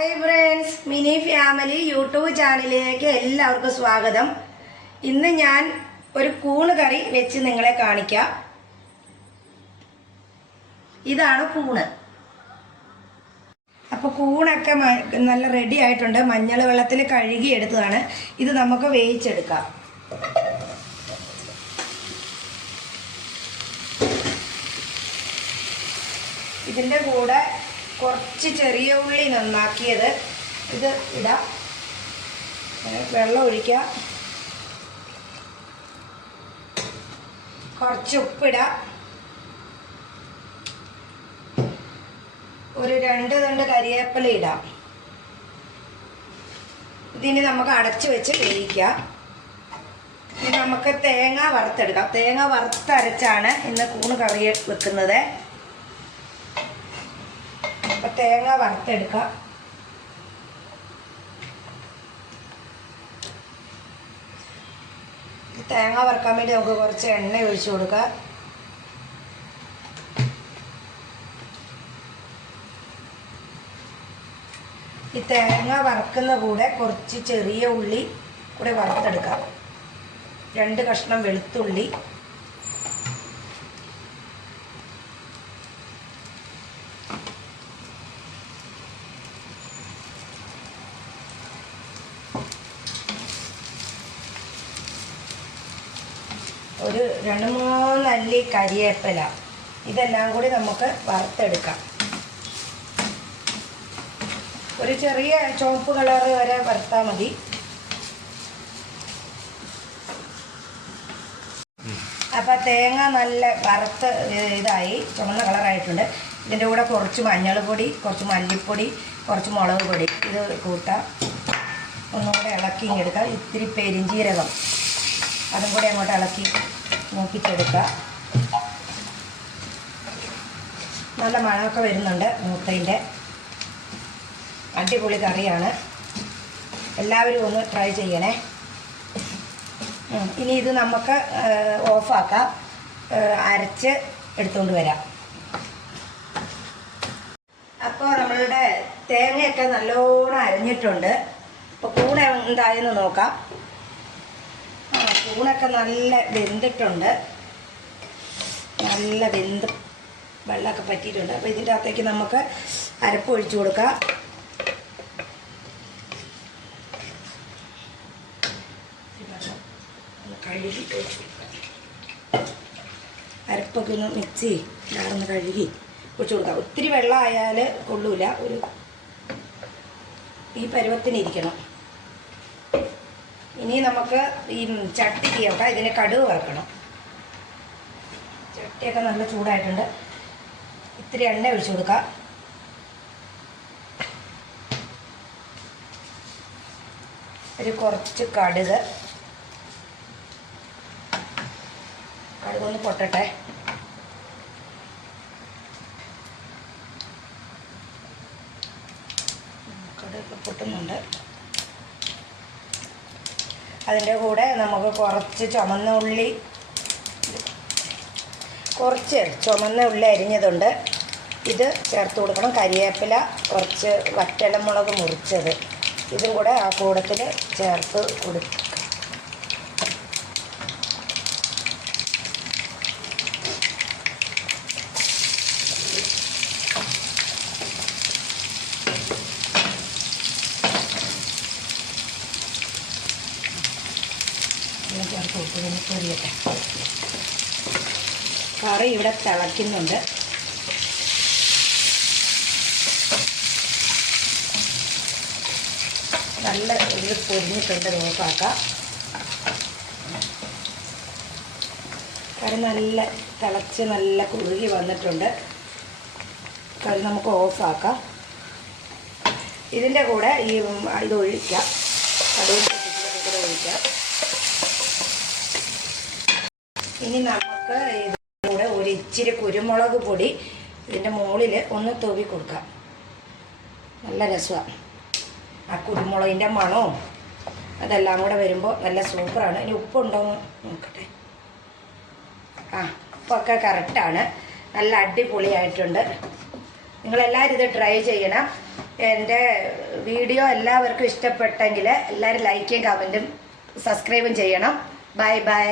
Hi friends, mini family YouTube ചാനലിലേക്ക് എല്ലാവർക്കും സ്വാഗതം. ഇന്ന് ഞാൻ ഒരു കൂണ് കറി വെച്ച് നിങ്ങളെ കാണിക്കാം. ഇതാണ് കൂണ്. അപ്പോൾ കൂണൊക്കെ നല്ല റെഡി ആയിട്ടുണ്ട്. മഞ്ഞൾ വെള്ളത്തിൽ കഴുകി എടുത്തതാണ്. ഇത് നമുക്ക് വേവിച്ചെടുക്കാം. ഇതിൻ്റെ കൂടെ കുറച്ച് ചെറിയ ഉള്ളി നന്നാക്കിയത് ഇത് ഇടാം. വെള്ളം ഒഴിക്കാം. കുറച്ച് ഉപ്പിടാം. ഒരു 2 തണ്ട് കരിവേപ്പില ഇടാം. ഇതിന് നമുക്ക് അടച്ചു വെച്ച് വേവിക്കാം. ഇനി നമുക്ക് തേങ്ങ വറുത്തെടുക്കാം. തേങ്ങ വറുത്തരച്ചാണ് ഇന്ന് കൂണ് കറി വെക്കുന്നത്. അപ്പം തേങ്ങ വറുത്തെടുക്കാം. തേങ്ങ വറുക്കാൻ വേണ്ടി നമുക്ക് കുറച്ച് എണ്ണ ഒഴിച്ചു കൊടുക്കാം. ഈ തേങ്ങ വറുക്കുന്ന കൂടെ കുറച്ച് ചെറിയ ഉള്ളി കൂടെ വറുത്തെടുക്കാം. 2 കഷ്ണം വെളുത്തുള്ളി, ഒരു 2-3 അല്ലി കരിവേപ്പില. ഇതെല്ലാം കൂടി നമുക്ക് വറുത്തെടുക്കാം. ഒരു ചെറിയ ചുവപ്പ് കളർ വരെ വറുത്താൽ മതി. അപ്പം തേങ്ങ നല്ല വറുത്ത് ഇതായി ചുവന്ന കളറായിട്ടുണ്ട്. ഇതിൻ്റെ കൂടെ കുറച്ച് മഞ്ഞൾപ്പൊടി, കുറച്ച് മല്ലിപ്പൊടി, കുറച്ച് മുളക് പൊടി ഇത് കൂട്ടാം. ഒന്നുകൂടെ ഇളക്കി എടുക്കാം. ഇത്തിരി പെരിഞ്ചീരകം അതും കൂടി അങ്ങോട്ട് ഇളക്കി മൂപ്പിച്ചെടുക്കുക. നല്ല മണമൊക്കെ വരുന്നുണ്ട്. മൂത്തതിൻ്റെ അടിപൊളി കറിയാണ്. എല്ലാവരും ഒന്ന് ട്രൈ ചെയ്യണേ. ഇനി ഇത് നമുക്ക് ഓഫാക്കാം. അരച്ച് എടുത്തുകൊണ്ട് വരാം. അപ്പോൾ നമ്മളുടെ തേങ്ങയൊക്കെ നല്ലോണം അരഞ്ഞിട്ടുണ്ട്. അപ്പോൾ കൂടെ എന്തായെന്ന് നോക്കാം. കൂണൊക്കെ നല്ല വെന്തിട്ടുണ്ട്. നല്ല വെള്ളമൊക്കെ പറ്റിയിട്ടുണ്ട്. അപ്പോൾ ഇതിൻ്റെ അകത്തേക്ക് നമുക്ക് അരപ്പ് ഒഴിച്ചു കൊടുക്കാം. കഴുകി അരപ്പൊക്കെ ഒന്ന് മിക്സി ഒന്ന് കഴുകി ഒഴിച്ചു കൊടുക്കാം. ഒത്തിരി വെള്ളമായാൽ കൊള്ളൂല. ഒരു ഈ പരുവത്തിനിരിക്കണം. ഇനി നമുക്ക് ഈ ചട്ടിക്ക് ഒക്കെ ഇതിന് കടുക് വറുക്കണം. ചട്ടിയൊക്കെ നല്ല ചൂടായിട്ടുണ്ട്. ഇത്തിരി എണ്ണ ഒഴിച്ചു കൊടുക്കാം. ഒരു കുറച്ച് കടുകൊന്ന് പൊട്ടട്ടെ. കടുകൊക്കെ പൊട്ടുന്നുണ്ട്. അതിൻ്റെ കൂടെ നമുക്ക് കുറച്ച് ചുമന്ന ഉള്ളി അരിഞ്ഞതുണ്ട്. ഇത് ചേർത്ത് കൊടുക്കണം. കരിവേപ്പില, കുറച്ച് വറ്റലമുളക് മുറിച്ചത് ഇതും കൂടെ ആ കൂടത്തിൽ ചേർത്ത് കൊടുക്കുക. ചേർത്ത് കൊടുത്തതിന് പൊരിയട്ടെ. കറി ഇവിടെ തിളയ്ക്കുന്നുണ്ട്. നല്ല ഇത് പൊരിഞ്ഞിട്ടുണ്ട്. നോക്കാക്കാം. കറി നല്ല തിളച്ച് നല്ല കുറുകി വന്നിട്ടുണ്ട്. കറി നമുക്ക് ഓഫാക്കാം. ഇതിൻ്റെ കൂടെ ഇത് ഒഴിക്കാം. കടുക് കൂടെ ഒഴിക്കാം. ഇനി നമുക്ക് ഇതിൻ്റെ കൂടെ ഒരു ഇച്ചിരി കുരുമുളക് പൊടി ഇതിൻ്റെ മുകളിൽ ഒന്ന് തൂവി കൊടുക്കാം. നല്ല രസമാണ്. ആ കുരുമുളകിൻ്റെ മണവും അതെല്ലാം കൂടെ വരുമ്പോൾ നല്ല സൂപ്പറാണ്. ഇനി ഉപ്പുണ്ടോ നോക്കട്ടെ. ഉപ്പൊക്കെ കറക്റ്റാണ്. നല്ല അടിപൊളിയായിട്ടുണ്ട്. നിങ്ങളെല്ലാവരും ഇത് ട്രൈ ചെയ്യണം. എൻ്റെ വീഡിയോ എല്ലാവർക്കും ഇഷ്ടപ്പെട്ടെങ്കിൽ എല്ലാവരും ലൈക്കും കമൻറ്റും സബ്സ്ക്രൈബും ചെയ്യണം. Bye bye.